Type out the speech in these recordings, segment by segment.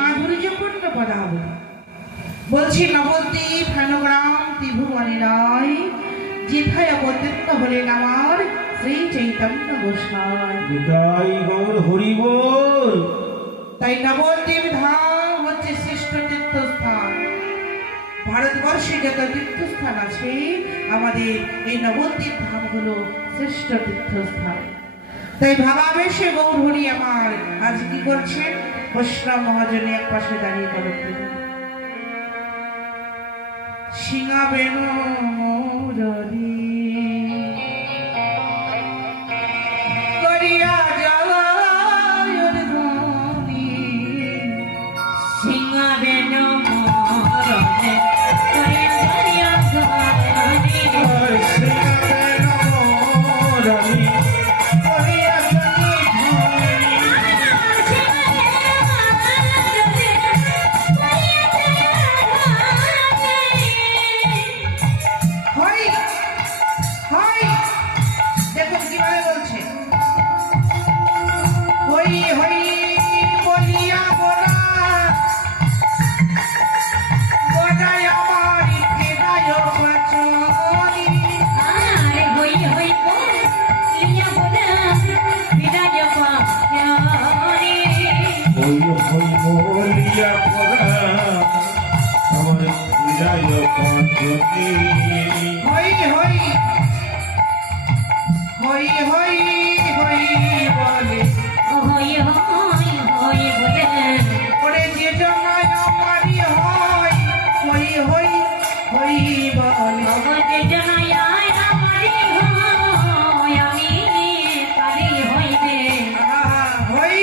মাধুর্যপূর্ণ পদাবলী বলছি। নবদ্বীপ হেনগ্রাম ত্রিভুবনে নয়, যেথায় অবতীর্ণ হলেন আমার শ্রী চৈতন্য গোসাই। নিতাই গৌর হরি বল। তাই নবদ্বীপ ধাম হচ্ছে শ্রেষ্ঠ তীর্থস্থান। ভারতবর্ষে যত তীর্থস্থান আছে, আমাদের এই নবদ্বীপ ধাম হলো শ্রেষ্ঠ তীর্থস্থান। তাই ভাবাবেশে গৌর হরি আমার আজ কি করছেন? বৈষ্ণব মহাজনে এক পাশে দাঁড়িয়ে করতেন, সিঙাবেন মুরলী করিয়া জলায়ন ধ্বনি, সিংহাবেন মরণে করিয়া করিয়া ধ্বনি। সিঙাবেন মুরলী করিয়া হয় হয়। দেখুন কিভাবে বলছে, হই হই বলিয়া গোরা গোটায় আমার ফেরায় বচনি। আরে হই হই বলিয়া বলা বিরাজ পানি। হই হই বলিয়া পড়া আমার হৃদয় পঞ্চমী। হই হই হই হই হই বলে হই হই হই বলে ওরে যে জনায় আমারই হয়, হই হই হই বলে। ভগবতে জানায় আমারি হয়, আমি পারি হইবে। হই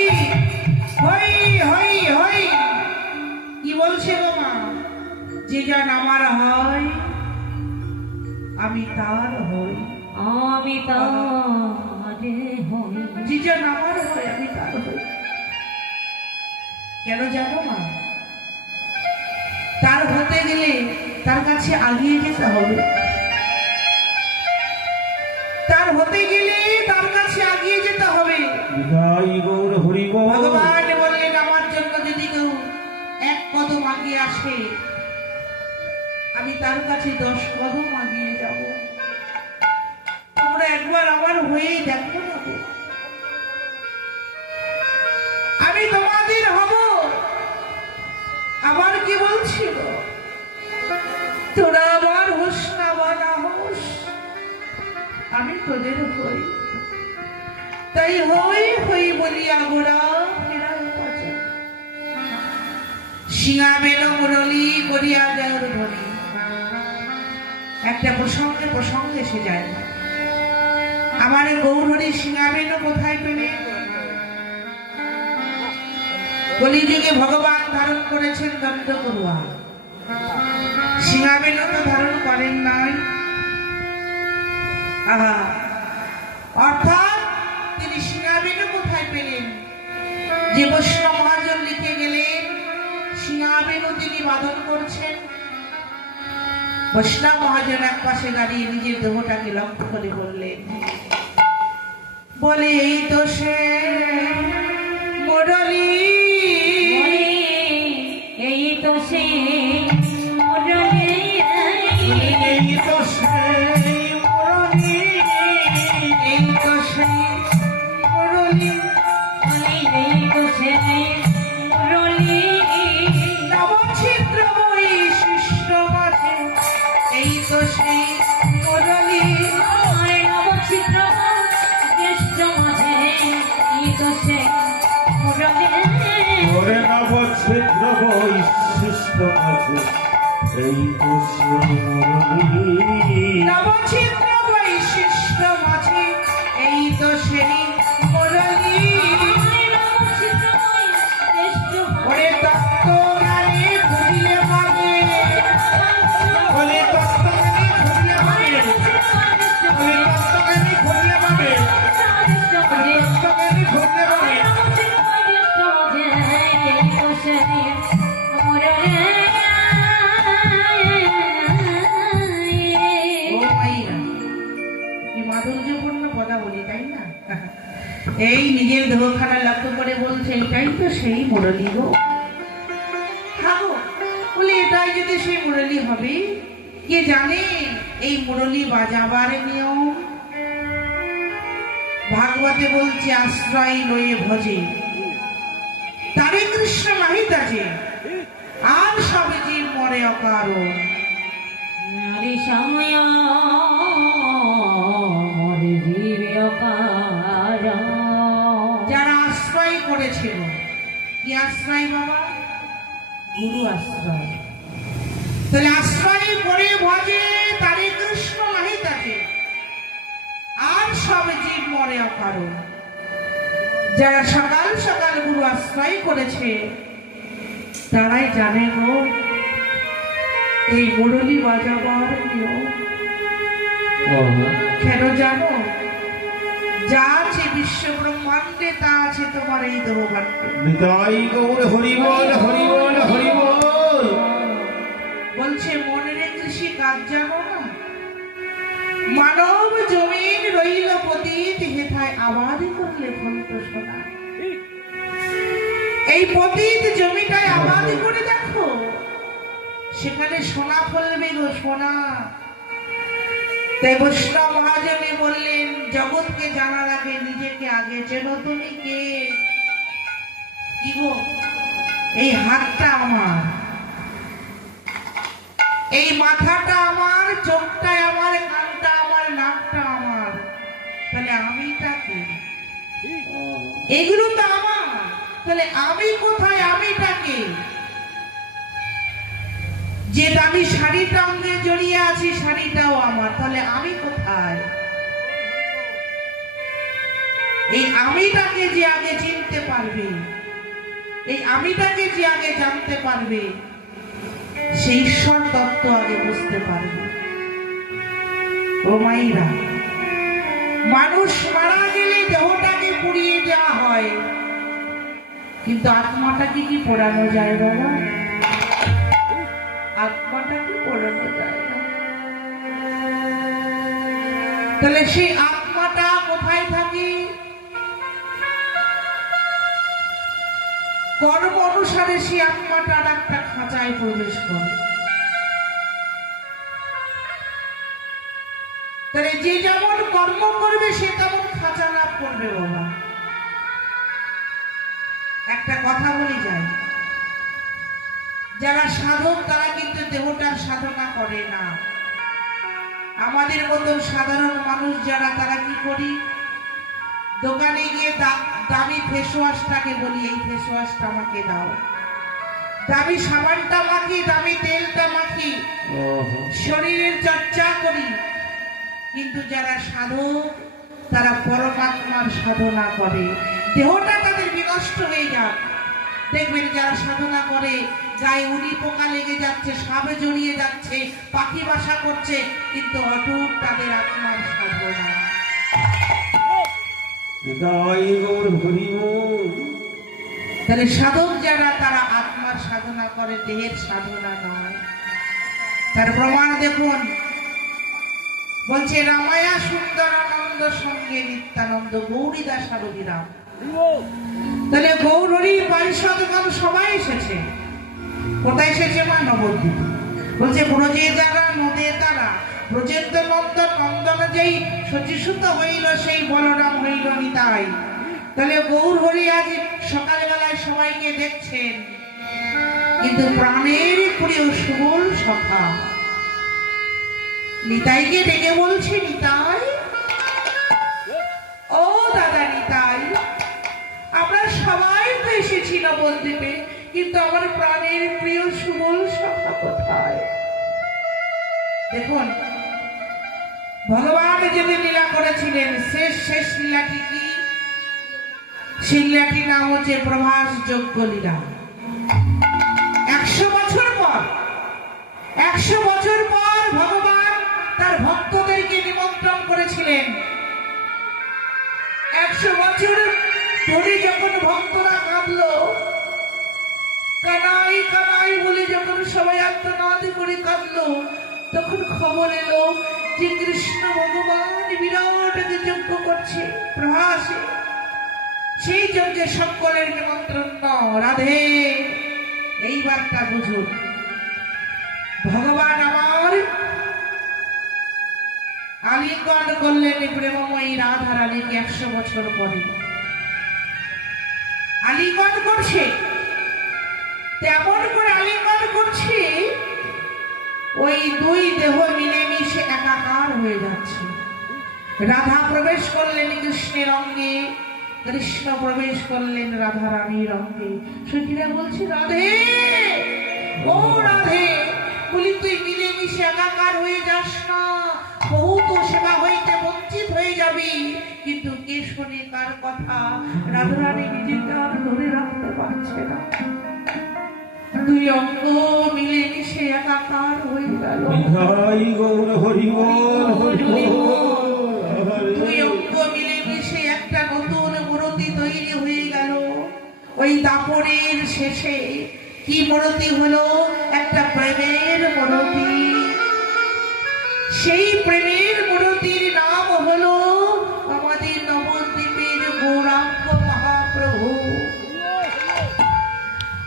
হই হই হই। কি বলছে গো মা? যে যান আমার হয়, আমি তার হই। আমি তারে হই। যে যান আমার হয়, আমি তার হই। কেন জানো মা? তার হতে গেলে তার কাছে আগিয়ে যেতে হবে। তার হতে গেলে তার কাছে আগিয়ে যেতে হবে। নিতাই গৌর হরি বল। ভগবান বললেন, আমার জন্য যদি কেউ এক কদম আগিয়ে আসে, আমি তার কাছে 10 কদম আগিয়ে যাব। তোমরা একবার আমার হয়েই দেখো না গো। আমি তোমাদের হব। আবার কি বলছিল? তোরা আমার হোস না বা না হোস, আমি তোদের হই। তাই হই হই বলিয়া গোরা ফেরায় বচন, সিঙাবেন মুরলী করিয়া যাওয়ার ধ্বনি। একটা প্রসঙ্গে প্রসঙ্গে এসে যায়। আমার গৌরহরি সিঙাবেন কোথায় পেলে? কলিযুগে ভগবান ধারণ করেছেন দণ্ড করুয়া, সিঙাবেন তো ধারণ করেন নাই। আহা, অর্থাৎ তিনি সিঙাবেন কোথায় পেলেন? যে বৈষ্ণব মহাজন লিখে গেলেন, সিঙাবেনও তিনি বাদন করছেন। বৈষ্ণব মহাজন এক পাশে দাঁড়িয়ে নিজের দেহটাকে লক্ষ্য করে বললেন, বলে এই তো সে মুরলী, এই তো সে মুরলী, এই তো সেই মুরলী, এই তো সেই মুরলী, এই তো সে মুরলী। নবছিদ্র বৈশিষ্ট্য মাঝে, এই তো সেই মুরলী। নবছিদ্র জ্যেষ্ঠ মাঝে, এই তো সে মুরলী। ওরে নবছিদ্র বৈশিষ্ট্য মাঝে, এই তো সেই মুরলী। নবছিদ্র বৈশিষ্ট্য মাঝে, এই তো সেই মুরলী। ওরে তত্ত্ব জ্ঞানে খুঁজলে পাবে, ওরে তত্ত্ব জ্ঞানে খুঁজলে পাবে, ওরে তত্ত্ব জ্ঞানে খুঁজলে পাবে, ওরে তত্ত্ব জ্ঞানে খুঁজলে পাবে। ও মাইরা, কি মাধুর্যপূর্ণ কথা বলি, তাই না? এই নিজের দেহখানা লক্ষ্য করে বলছে, এটাই তো সেই মুরলী গো। এটাই যদি সেই মুরলী হবে, কে জানে এই মুরলী বাজাবার নিয়ম। ভাগবতে বলছে আশ্রয় লয়ে ভজে তারে কৃষ্ণ নাহি তাজে, আর সবে জীব মরে অকারণ। আরে সময় মরে জীবে অকারণ। যারা আশ্রয় করেছিল, কি আশ্রয় বাবা? গুরু আশ্রয়। তাহলে আশ্রয় করে ভজে তারে কৃষ্ণ নাহি তাজে, আর সবে জীব মরে অকারণ। যারা সকাল সকাল গুরু আশ্রয় করেছে তারাই জানে গো এই মুরলী বাজাবার নিয়ম। কেন জানো? যা আছে বিশ্ব ব্রহ্মাণ্ডে তা আছে তোমার এই দেহভাণ্ডে। নিতাই গৌর হরি বল, হরি বল, হরি বল। বলছে মনের কৃষি কাজ জানো না? মানব জমিন রইল পতিত, হেথায় আবাদ করলে ফলত সোনা। এই পতিত জমিটায় আবাদ করে দেখো, সেখানে সোনা ফলবে গো, সোনা। তাই বৈষ্ণব মহাজনে বললেন, জগৎকে জানার আগে নিজেকে আগে চেনো। তুমি কে? কি গো? এই হাতটা আমার, এই মাথাটা আমার, চোখটা আমার, কানটা আমার, নাকটা আমার। তাহলে আমিটা কি? এগুলো তো আমার। তাহলে আমি কোথায়? আমিটা কি? যে দামি শাড়িটা অঙ্গে জড়িয়ে আছি, শাড়িটাও আমার। তাহলে আমি কোথায়? এই আমিটাকে যে আগে চিনতে পারবে, এই আমিটাকে যে আগে জানতে পারবে, সেই ঈশ্বর তত্ত্ব আগে বুঝতে পারবে। ও মাইরা, মানুষ মারা গেলে দেহটাকে পুড়িয়ে দেওয়া হয়, কিন্তু আত্মাটাকে কি পোড়ানো যায় বাবা? আত্মাটাকে পোড়ানো যায় না। তাহলে সেই আত্মাটা কোথায় থাকে? কর্ম অনুসারে সেই আত্মাটার একটা খাঁচায় প্রবেশ করে। তাহলে যে যেমন কর্ম করবে সে তেমন খাঁচা লাভ করবে বাবা। একটা কথা বলি যায়, যারা সাধক তারা কিন্তু দেহটার সাধনা করে না। আমাদের মতন সাধারণ মানুষ যারা, তারা কি করি? দোকানে গিয়ে দামি ফেস ওয়াশটাকে বলি, এই ফেস ওয়াশটা আমাকে দাও। দামি সাবানটা মাখি, দামি তেলটা মাখি, শরীরের চর্চা করি। কিন্তু যারা সাধক তারা পরমাত্মার সাধনা করে। দেহটা তাদের বিনষ্ট হয়ে যাক, দেখবেন যারা সাধনা করে গায়ে উনি পোকা লেগে যাচ্ছে, সাপে জড়িয়ে যাচ্ছে, পাখি বাসা করছে, কিন্তু অটুট তাদের আত্মার সাধনা। নিতাই গৌর হরি বল। তাহলে সাধক যারা, তারা আত্মার সাধনা করে, দেহের সাধনা নয়। তার প্রমাণ দেখুন, বলছে রামায়া সুন্দরানন্দ সঙ্গে নিত্যানন্দ গৌরীদাস আরবিরাম। তাহলে গৌর হরি পারিষদগণ সবাই এসেছে। কোথায় এসেছে? মা নবদ্বীপ। বলছে ব্রজে যারা নদে তারা, ব্রজেন্দ্র নন্দন নন্দন যেই শচীসূত হইল, সেই বলরাম হইল নিতাই। তাহলে গৌর হরি আজ সকালবেলায় সবাইকে দেখছেন, কিন্তু প্রাণের প্রিয় সুবল সখা নিতাইকে ডেকে বলছে, নিতাই, ও দাদা নিতাই, আমরা সবাই তো এসেছি নবদ্বীপে, কিন্তু আমার প্রাণের প্রিয় সুবল সখা কোথায়? দেখুন, ভগবান যদি লীলা করেছিলেন, শেষ লীলাটি কি? সেই লীলাটির নাম হচ্ছে প্রভাস যজ্ঞ লীলা। 100 বছর পর, 100 বছর পর ভগবান তার ভক্তদেরকে নিমন্ত্রণ করেছিলেন। 100 বছর ধরে যখন ভক্তরা কাঁদলো, কানাই কানাই বলে যখন সবাই আত্মনাদ করে কাঁদলো, তখন খবর এলো যে কৃষ্ণ ভগবান বিরাট এক যজ্ঞ করছে প্রভাসে। সেই যজ্ঞে সকলের নিমন্ত্রণ। রাধে, এইবারটা বুঝুন, আলিঙ্গন করলেন প্রেমময়ী রাধা রানীকে 100 বছর পরে। আলিঙ্গন করছে, তেমন করে আলিঙ্গন করছে, ওই দুই দেহ মিলেমিশে একাকার হয়ে যাচ্ছে। রাধা প্রবেশ করলেন কৃষ্ণের অঙ্গে, কৃষ্ণ প্রবেশ করলেন রাধা রানীর অঙ্গে। সখীরা বলছে, রাধে, ও রাধে, বলি তুই মিলেমিশে একাকার হয়ে যাস না, বহু তো সেবা হইতে বঞ্চিত হয়ে যাবি। কিন্তু কে শোনে কার কথা? রাধা রানী নিজেকে আর ধরে রাখতে পারছে না, দুই অঙ্গ মিলেমিশে একাকার হয়ে গেল। নিতাই গৌর হরি বল হরি বল। দুই অঙ্গ মিলেমিশে একটা নতুন মূর্তি তৈরি হয়ে গেল। ওই দাপরের শেষে কি মূর্তি হলো? একটা প্রেমের মূর্তি। সেই প্রেমের মূর্তির নাম হলো আমাদের নবদ্বীপের গৌরাঙ্গ মহাপ্রভু।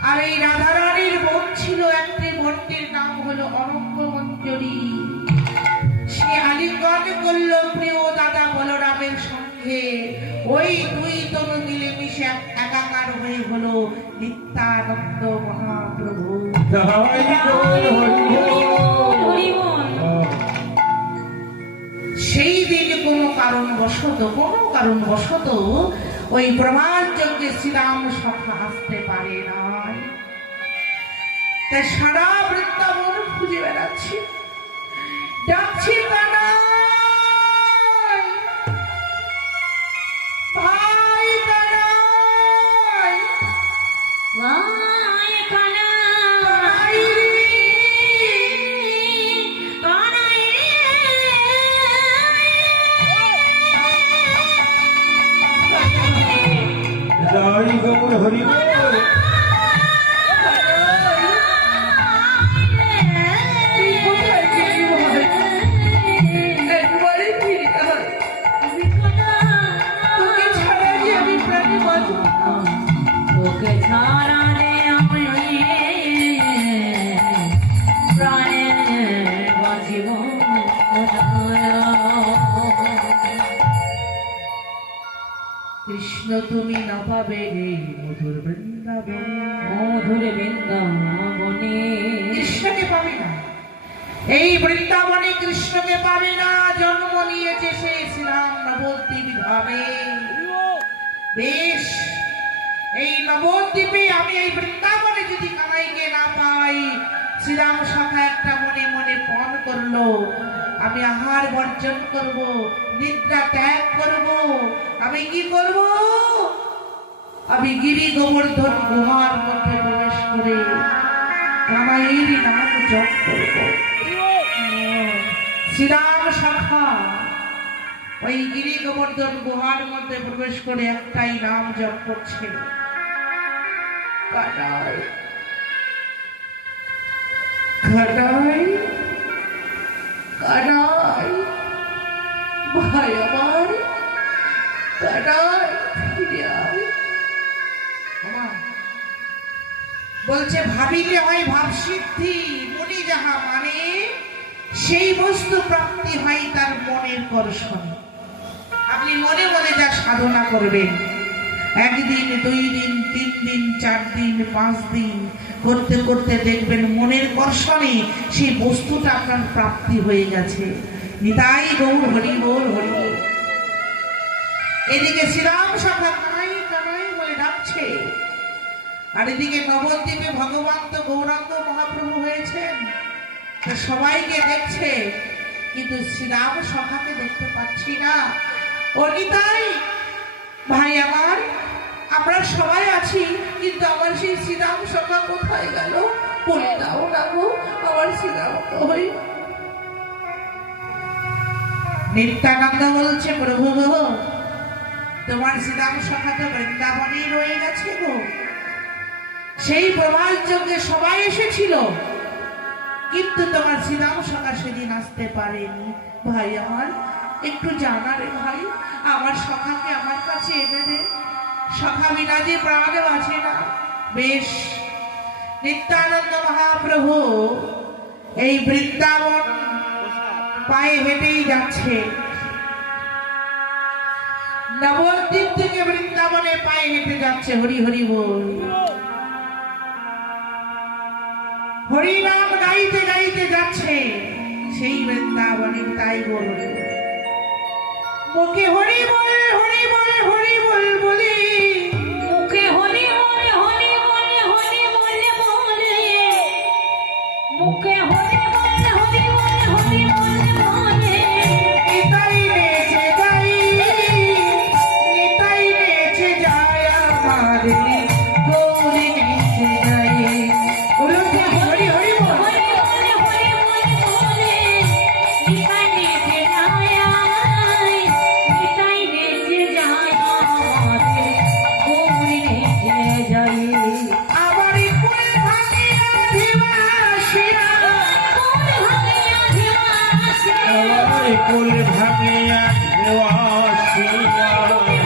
আর এই রাধারানীর বোন ছিল একটি, বোনটির নাম হলো অনঙ্গ মঞ্জরী। সে আলিঙ্গন করল প্রিয় দাদা বলরামের সঙ্গে। ওই দুই তনু মিলেমিশে একাকার হয়ে হলো নিত্যানন্দ মহাপ্রভু। নিতাই গৌর হরি বল। হরি বল। সেই দিন কোনো কারণবশত ওই প্রমাণ যজ্ঞে শ্রীরাম সখা আসতে পারে নাই। তাই সারা বৃন্দাবন খুঁজে বেড়াচ্ছে, ডাকছে কানাই, ভাই কানাই, ভাই কানাই রে। নিতাই গৌর হরি বল। তুই কোথায় গেলি ভাই? একবারে ফিরে আয়। তোকে ছাড়া যে আমি প্রাণে বাঁচব না। তোকে ছাড়া রে আমি প্রাণে বাঁচিব না। কৃষ্ণ তুমি না পাবে এই মধুর বৃন্দাবন। মধুর বৃন্দাবনে কৃষ্ণকে পাবে না, এই বৃন্দাবনে কৃষ্ণকে পাবে না। জন্ম নিয়েছে সে শ্রীরাম নবদ্বীপ ধামে। বেশ, এই নবদ্বীপে আমি এই বৃন্দাবনে যদি কানাইকে না পাই, শ্রীরাম সখা একটা মনে মনে পণ করলো, আমি আহার বর্জন করব, নিদ্রা ত্যাগ করব। আমি কি করব? আমি গিরি গোবর্ধন গুহার মধ্যে প্রবেশ করে কানাইয়ের নাম জপ করব। শ্রীরাম সখা ওই গিরি গোবর্ধন গুহার মধ্যে প্রবেশ করে একটাই নাম জপ করছে, কানাই, কানাই, কানাই, ভাই আমার, কানাই, ফিরে আয়। আমা, বলছে ভাবিলে হয় ভাব সিদ্ধি, মনে যাহা মানে সেই বস্তু প্রাপ্তি হয় তার মনের কর্ষণে। আপনি মনে মনে যা সাধনা করবেন, একদিন, 2 দিন, 3 দিন, 4 দিন, 5 দিন করতে করতে দেখবেন মনের কর্ষণে সেই বস্তুটা আপনার প্রাপ্তি হয়ে গেছে। নিতাই গৌর হরি বল হরি বল। এদিকে শ্রীরাম সখা কানাই কানাই বলে ডাকছে, আর এদিকে নবদ্বীপে ভগবান তো গৌরাঙ্গ মহাপ্রভু হয়েছেন, তো সবাইকে দেখছে, কিন্তু শ্রীরাম সখাকে দেখতে পাচ্ছি না। ও নিতাই ভাই আমার, আমরা সবাই আছি, কিন্তু আমার সেই শ্রীরাম সখা কোথায় গেল? বলে দাও না গো, আমার শ্রীরাম কই? নিত্যানন্দ বলছে, প্রভু গো, তোমার শ্রীরাম সখা তো বৃন্দাবনেই রয়ে গেছে গো। সেই প্রভাস যজ্ঞে সবাই এসেছিল, কিন্তু তোমার শ্রীরাম সখা সেদিন আসতে পারেনি। ভাই আমার, একটু জানা রে ভাই, আমার সখাকে আমার কাছে এনে দে, সখা বিনা যে প্রাণ বাঁচে না। বেশ, নিত্যানন্দ মহাপ্রভু এই বৃন্দাবন পায়ে হেঁটেই যাচ্ছে। নবদ্বীপ থেকে বৃন্দাবনে পায়ে হেঁটে যাচ্ছে, হরি হরি বল। হরি নাম গাইতে গাইতে যাচ্ছে সেই বৃন্দাবনে, তাই বল মুখে হরি বল হরি বল হরি বল বলি, মুখে হরি বল হরি বল হরি বল বলে, মুখে হরি বল হরি বল হরি বল বলে, নিতাই নেচে যাই, নিতাই নেচে যায় আমার গৌরী নেচে যায়। বলুন তো, হরি হরি বল। হরি বল হরি বল বলে, নিতাই নেচে যায়, নিতাই নেচে যায়, আমাদের গৌরী নেচে যায়। আমারই কুল ভাঙিয়া দিবাসিয়া, কোন ভাঙিয়া দিবাসিয়া, আমার কুল ভাঙিয়া দেওয়াসিয়া,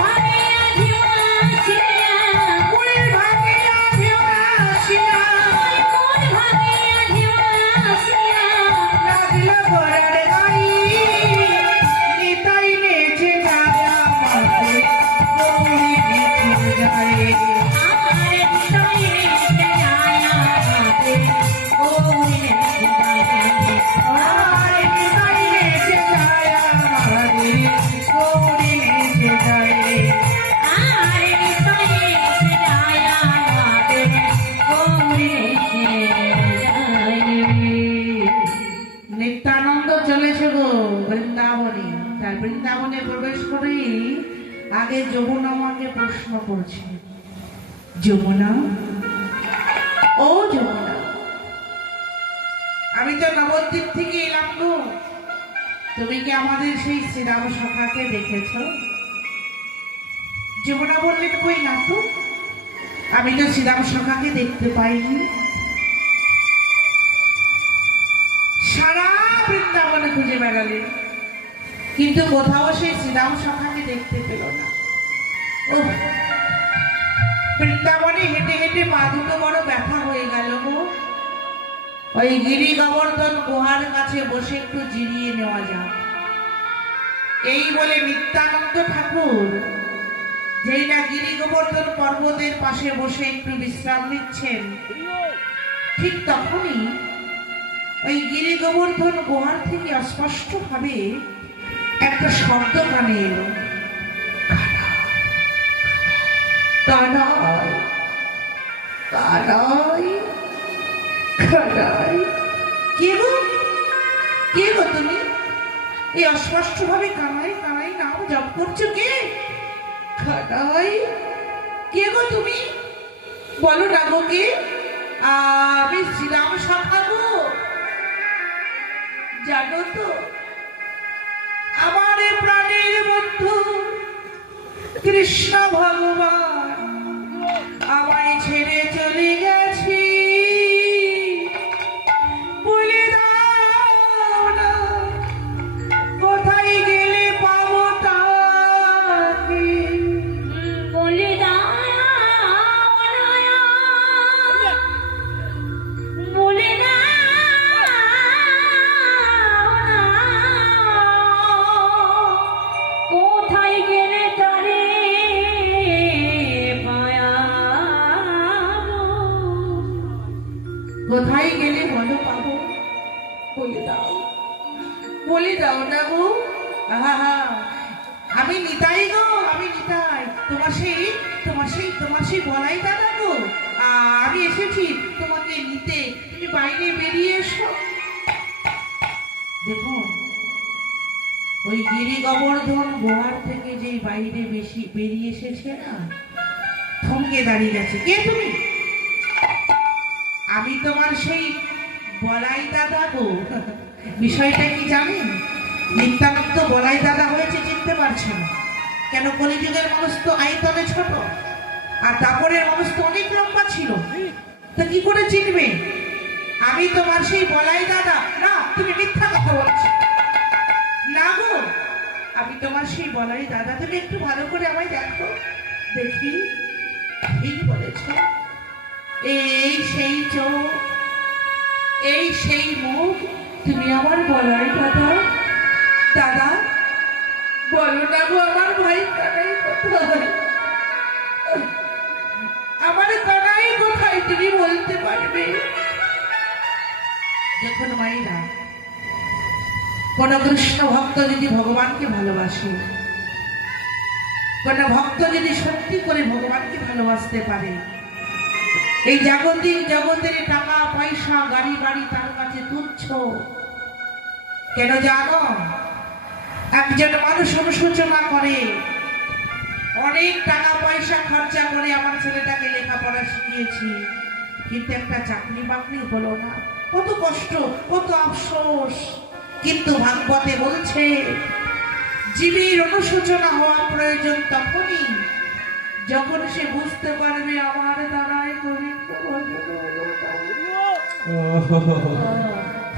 ভাঙিয়া দিবাসিয়া, কুল ভাঙিয়া দিবাসিয়া, কোন ভাঙিয়া দিবাসিয়া, লাগল ঘোড়ার গাড়ি, নিতাই নেচে যায় আমাদের গৌরী নেচে যায়। আমার নিতাই নেচে যায়, আমাদের গৌরী নেচে যায়। আর নিতাই নেচে যায় আমাদের গৌরী নেচে যায়। আর নিতাই নেচে যায়, আমাদের গৌরী নেচে যায়। নিত্যানন্দ চলেছে গো বৃন্দাবনে। তার বৃন্দাবনে প্রবেশ করেই আগে যমুনা আমাকে প্রশ্ন করছে, যমুনা, ও যমুনা, আমি তো নবদ্বীপ থেকে এলাম গো, তুমি কি আমাদের সেই শ্রীরাম সখাকে দেখেছ? যমুনা বললেন, কই না তো, আমি তো শ্রীরাম সখাকে দেখতে পাইনি। সারা বৃন্দাবনে খুঁজে বেড়ালেন, কিন্তু কোথাও সেই শ্রীরাম সখাকে দেখতে পেল না। ও বৃন্দাবনে হেঁটে হেঁটে পা দুটো বড় ব্যথা হয়ে গেল গো। ওই গিরি গোবর্ধন গুহার কাছে বসে একটু জিরিয়ে নেওয়া যাক, এই বলে নিত্যানন্দ ঠাকুর যেই না গিরি গোবর্ধন পর্বতের পাশে বসে একটু বিশ্রাম নিচ্ছেন, ঠিক তখনই ওই গিরি গোবর্ধন গুহার থেকে অস্পষ্ট ভাবে একটা শব্দ কানে এলো, কানাই কানাই কানাই। কে গো, কে গো তুমি? এই অস্পষ্ট ভাবে কানাই কানাই নাম জপ করছো কে? কানাই, কে গো তুমি? বলো না গো কে? আমি শ্রীরাম সখা গো। জানো তো, আমার প্রাণের বন্ধু কৃষ্ণ ভগবান আমায় ছেড়ে চলে গেছি, বলে দাও না কোথায় গেলে পাবো তাকে। বলে দাও না, বলে দাও না, কোথায় গেলে তারে পায়াবো। কোথায় গেলে বলো পাবো, বলে দাও, বলে দাও না গো। আহা, আমি নিতাই গো, আমি নিতাই, তোমার সেই বলাই দাদা গো। আমি এসেছি তোমাকে নিতে, তুমি বাইরে বেরিয়ে এসো। দেখুন, ওই গিরি গোবর্ধন গুহার থেকে যে বাইরে বেশি বেরিয়ে এসেছে না, থমকে দাঁড়িয়ে গেছে। কে তুমি? আমি তোমার সেই বলাই দাদা গো। বিষয়টা কি জানেন? নিত্যানন্দ বলাই দাদা হয়েছে, চিনতে পারছে না কেন? কলিযুগের মানুষ তো আয়তনে ছোট, আর দাপরের মানুষ তো অনেক লম্বা ছিল, তা কি করে চিনবে? আমি তোমার সেই বলাই দাদা না, তুমি মিথ্যা কথা বলছো। না গো, আমি তোমার সেই বলাই দাদা, তুমি একটু ভালো করে আমায় দেখো, দেখি। ঠিক বলেছ, এই সেই চোখ, এই সেই মুখ, তুমি আমার বলাই দাদা। দাদা বলো না গো আমার ভাই কানাই কোথায়, আমার কানাই কোথায় তুমি বলতে পারবে? দেখুন মায়েরা, কোন কৃষ্ণ ভক্ত যদি ভগবানকে ভালোবাসে, কোন ভক্ত যদি সত্যি করে ভগবানকে ভালোবাসতে পারে, এই জাগতিক জগতের টাকা পয়সা গাড়ি বাড়ি তার কাছে তুচ্ছ। কেন জানো? একজন মানুষ অনুশোচনা করে, অনেক টাকা পয়সা খরচা করে আমার ছেলেটাকে লেখাপড়া শিখিয়েছি, কিন্তু একটা চাকরি বাকরি হলো না, কত কষ্ট, কত আফসোস। কিন্তু ভাগবতে বলছে জীবের অনুশোচনা হওয়া প্রয়োজন তখনই যখন সে বুঝতে পারবে আমার দ্বারাই গোবিন্দ ভজন হলো না,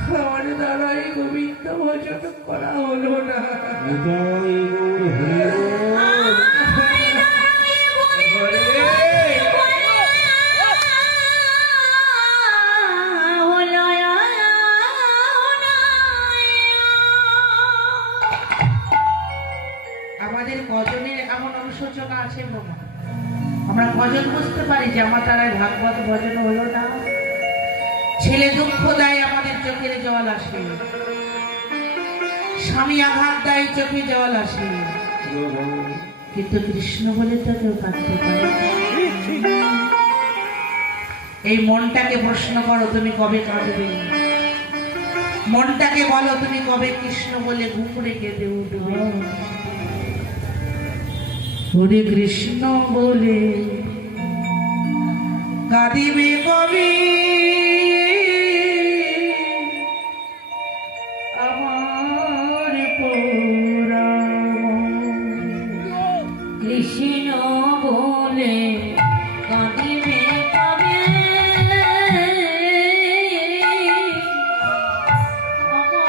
আমার দ্বারাই গোবিন্দ ভজন করা হলো না। হৃদয় গৌর হরি বল। আমাদের কজনের এমন অনুশোচনা আছে বাবা, আমরা কজন বুঝতে পারি যে আমার দ্বারাই ভাগবত ভজন হলো না? ছেলে দুঃখ দেয়, আমাদের চোখের জল আসে, স্বামী আঘাত দেয়, চোখে জল আসে, কিন্তু কৃষ্ণ বলে তো কেউ কাঁদতে পারে না। এই মনটাকে প্রশ্ন করো, তুমি কবে কাঁদবে? মনটাকে বলো, তুমি কবে কৃষ্ণ বলে ঘুমড়ে কেঁদে উঠবে? হরে কৃষ্ণ বলে কাঁদিবে কবি আমার পুরাণ। কৃষ্ণ বলে কাঁদিবে কবে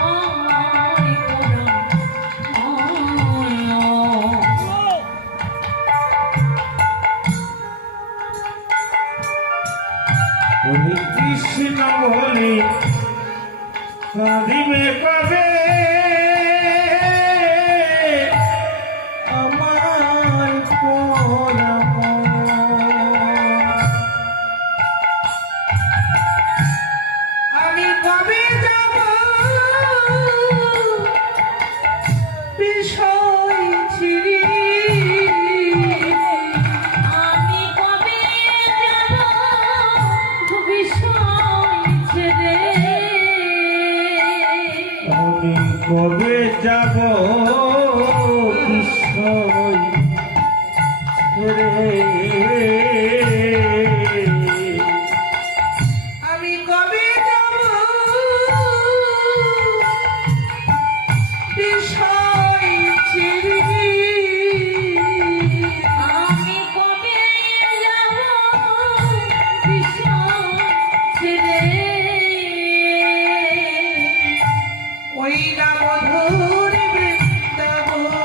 আমার হরে কৃষ্ণ বলে কাঁদিবে কবে আমার পরম। আমি কবে যাব বিষয় ছিড়ি, আমি কবে যাব বিষয় ছেড়ে, আমি কবে যাব বিষয় ছেড়ে। আমি কবে যাব বিষয় ছিড়ি, আমি কবে যাব বিষয় ছেড়ে, ওই না মধুর বৃন্দাবন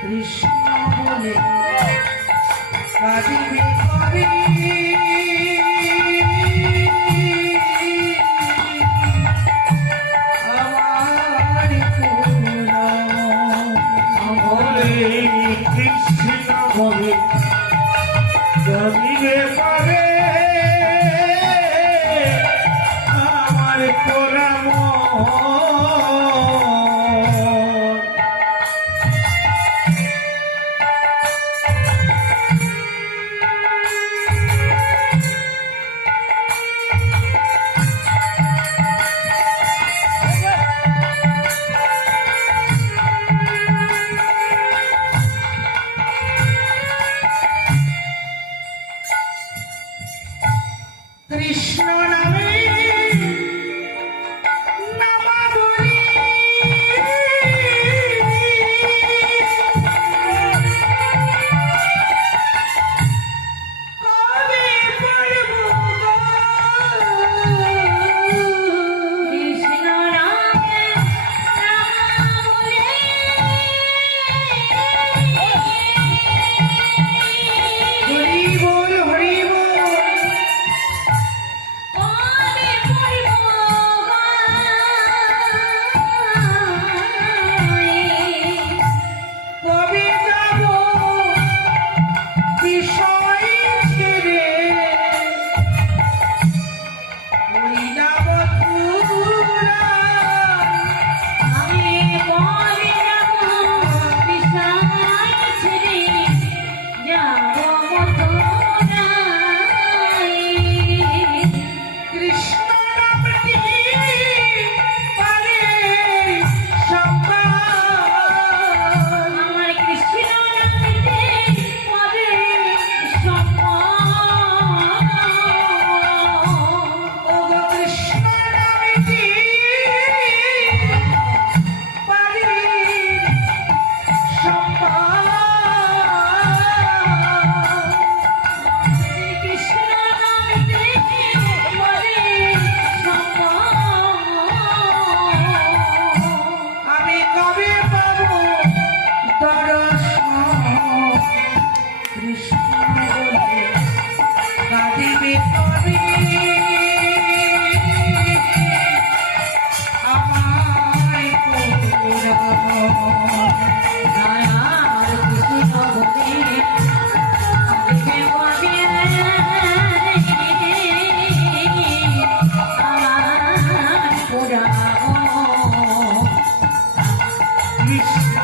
কৃষ্ণ বলে কাঁদিবে কবি আমার পুরাণ। হরে কৃষ্ণ বলে কাঁদিবে কবে আমার পরম। কৃষ্ণ নামে নামাবলী কবে পড়ব গো? কৃষ্ণ রামে রাম বলে হরি বল হরি বল। কবে কৃষ্ণ